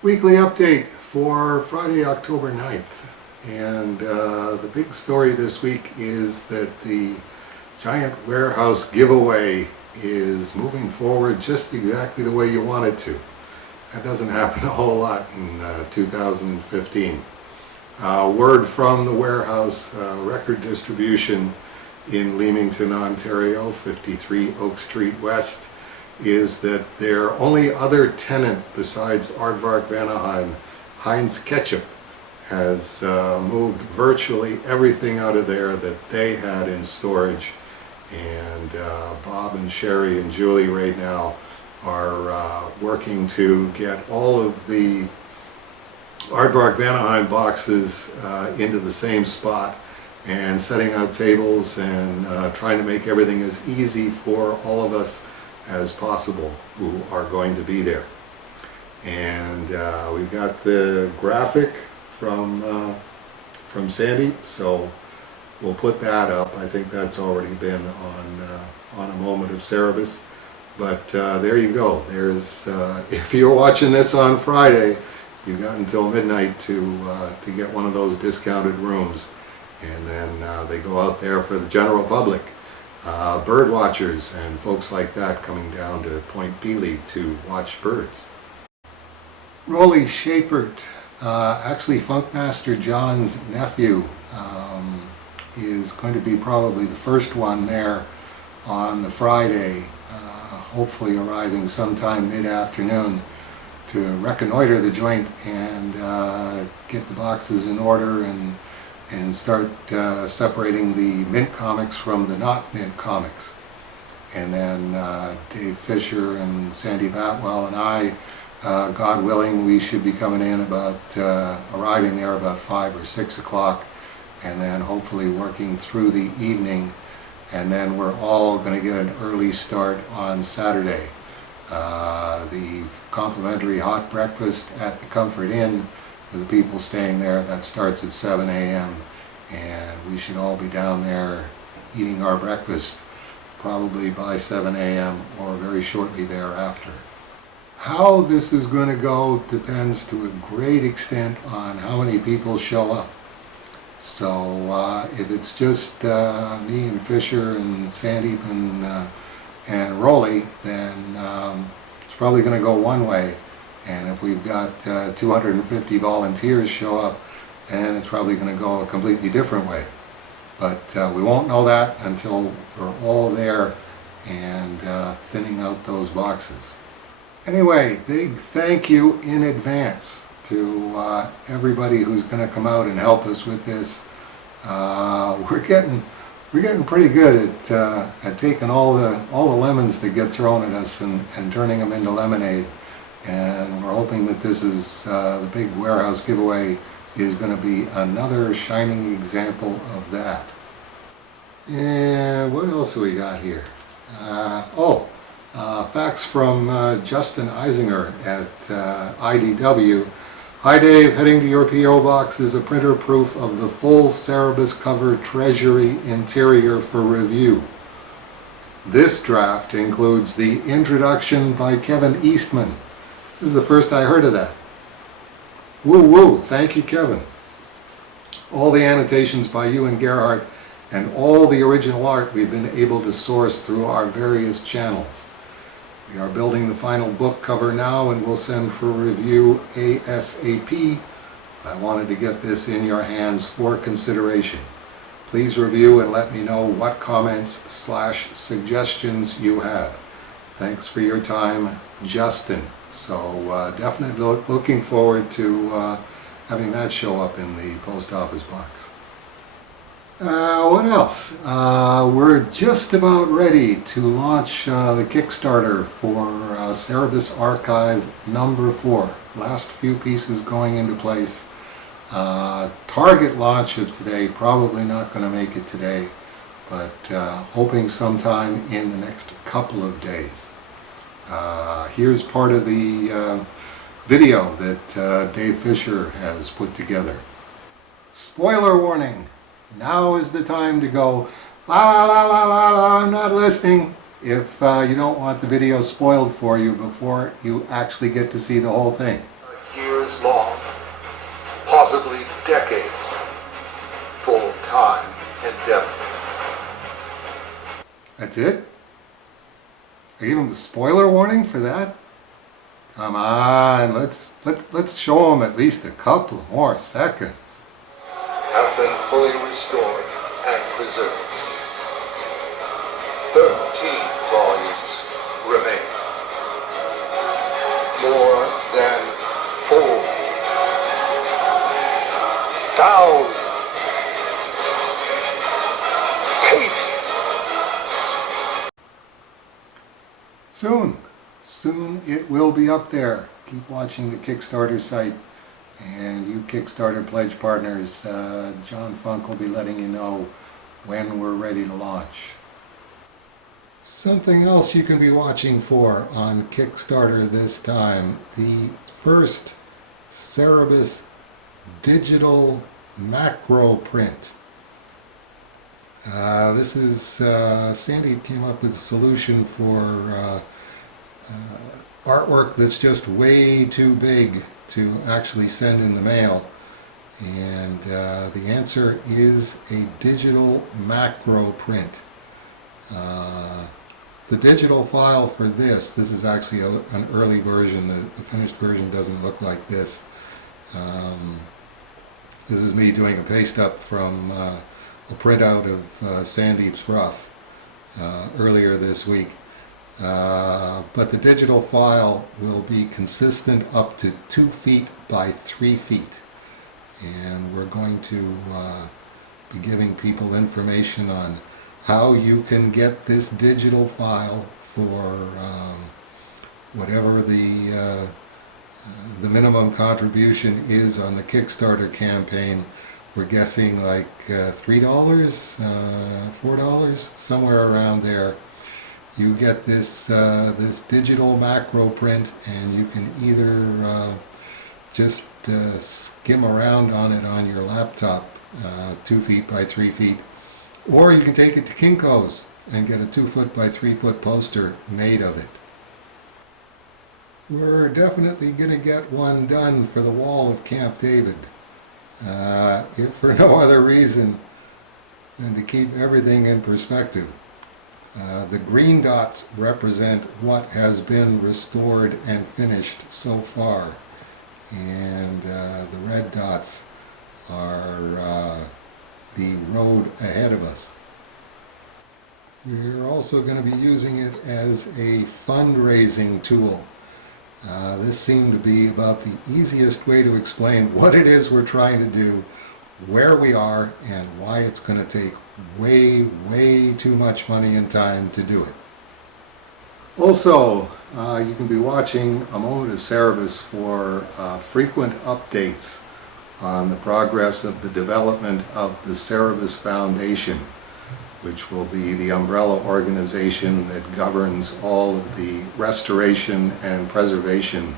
Weekly update for Friday, October 9th. And the big story this week is that the giant warehouse giveaway is moving forward just exactly the way you want it to. That doesn't happen a whole lot in 2015. Word from the warehouse record distribution in Leamington, Ontario, 53 Oak Street West, is that their only other tenant besides Aardvark Vanaheim, Heinz Ketchup, has moved virtually everything out of there that they had in storage. And Bob and Sherry and Julie right now are working to get all of the Aardvark Vanaheim boxes into the same spot and setting out tables and trying to make everything as easy for all of us as possible who are going to be there. And we've got the graphic from Sandy, so we'll put that up. I think that's already been on a moment of Cerebus. But there you go. There's if you're watching this on Friday, you've got until midnight to get one of those discounted rooms, and then they go out there for the general public. Bird watchers and folks like that coming down to Point Beeley to watch birds. Rolly Shapert, actually Funkmaster John's nephew, is going to be probably the first one there on the Friday, hopefully arriving sometime mid-afternoon to reconnoiter the joint and get the boxes in order and start separating the mint comics from the not mint comics. And then Dave Fisher and Sandy Vatwell and I, God willing, we should be coming in about, arriving there about 5 or 6 o'clock, and then hopefully working through the evening, and then we're all going to get an early start on Saturday. The complimentary hot breakfast at the Comfort Inn for the people staying there, that starts at 7 a.m. and we should all be down there eating our breakfast probably by 7 a.m. or very shortly thereafter. How this is going to go depends to a great extent on how many people show up. So if it's just me and Fisher and Sandeep and Rolly, then it's probably going to go one way. And if we've got 250 volunteers show up, then it's probably going to go a completely different way. But we won't know that until we're all there and thinning out those boxes. Anyway, big thank you in advance to everybody who's going to come out and help us with this. We're getting pretty good at taking all the lemons that get thrown at us and turning them into lemonade. And we're hoping that this is the big warehouse giveaway is going to be another shining example of that. And what else do we got here? Facts from Justin Eisinger at IDW. Hi Dave, heading to your P.O. box is a printer proof of the full Cerebus cover treasury interior for review. This draft includes the introduction by Kevin Eastman. This is the first I heard of that. Woo woo, thank you Kevin. All the annotations by you and Gerhardt and all the original art we've been able to source through our various channels. We are building the final book cover now and will send for review ASAP. I wanted to get this in your hands for consideration. Please review and let me know what comments/suggestions you have. Thanks for your time, Justin. So definitely looking forward to having that show up in the post office box. What else? We're just about ready to launch the Kickstarter for Cerebus Archive Number 4. Last few pieces going into place. Target launch of today, probably not going to make it today, but hoping sometime in the next couple of days. Here's part of the video that Dave Fisher has put together. Spoiler warning! Now is the time to go, la la la la la la, I'm not listening, if you don't want the video spoiled for you before you actually get to see the whole thing. years long, possibly decades, full-time endeavor. That's it? I gave him the spoiler warning for that? Come on, let's show him at least a couple more seconds. Have been fully restored and preserved. 13 volumes remain. More than 4,000 pages. Soon it will be up there. Keep watching the Kickstarter site, and you Kickstarter pledge partners, John Funk will be letting you know when we're ready to launch. Something else you can be watching for on Kickstarter this time: the first Cerebus digital macro print. This is Sandy came up with a solution for artwork that's just way too big to actually send in the mail, and the answer is a digital macro print. The digital file for this is actually an early version. The finished version doesn't look like this. This is me doing a paste up from a printout of Sandeep's rough earlier this week. But the digital file will be consistent up to 2 feet by 3 feet. And we're going to be giving people information on how you can get this digital file for whatever the minimum contribution is on the Kickstarter campaign. We're guessing like $3, $4, somewhere around there. You get this this digital macro print, and you can either just skim around on it on your laptop, 2 feet by 3 feet, or you can take it to Kinko's and get a 2 foot by 3 foot poster made of it. We're definitely going to get one done for the wall of Camp David, if for no other reason than to keep everything in perspective. The green dots represent what has been restored and finished so far, and the red dots are the road ahead of us. We're also going to be using it as a fundraising tool. This seemed to be about the easiest way to explain what it is we're trying to do, where we are, and why it's going to take way too much money and time to do it. Also, you can be watching A Moment of Cerebus for frequent updates on the progress of the development of the Cerebus Foundation, which will be the umbrella organization that governs all of the restoration and preservation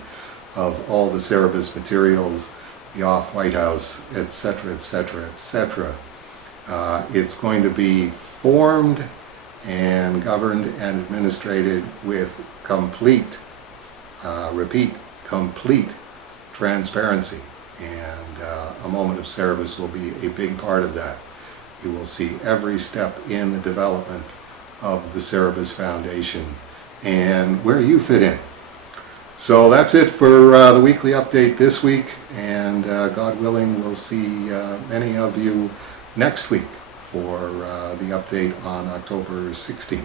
of all the Cerebus materials, the Off-White House, etc., etc., etc. It's going to be formed and governed and administrated with complete, complete transparency. And A Moment of Cerebus will be a big part of that. You will see every step in the development of the Cerebus Foundation and where you fit in. So that's it for the weekly update this week, and God willing, we'll see many of you next week for the update on October 16th.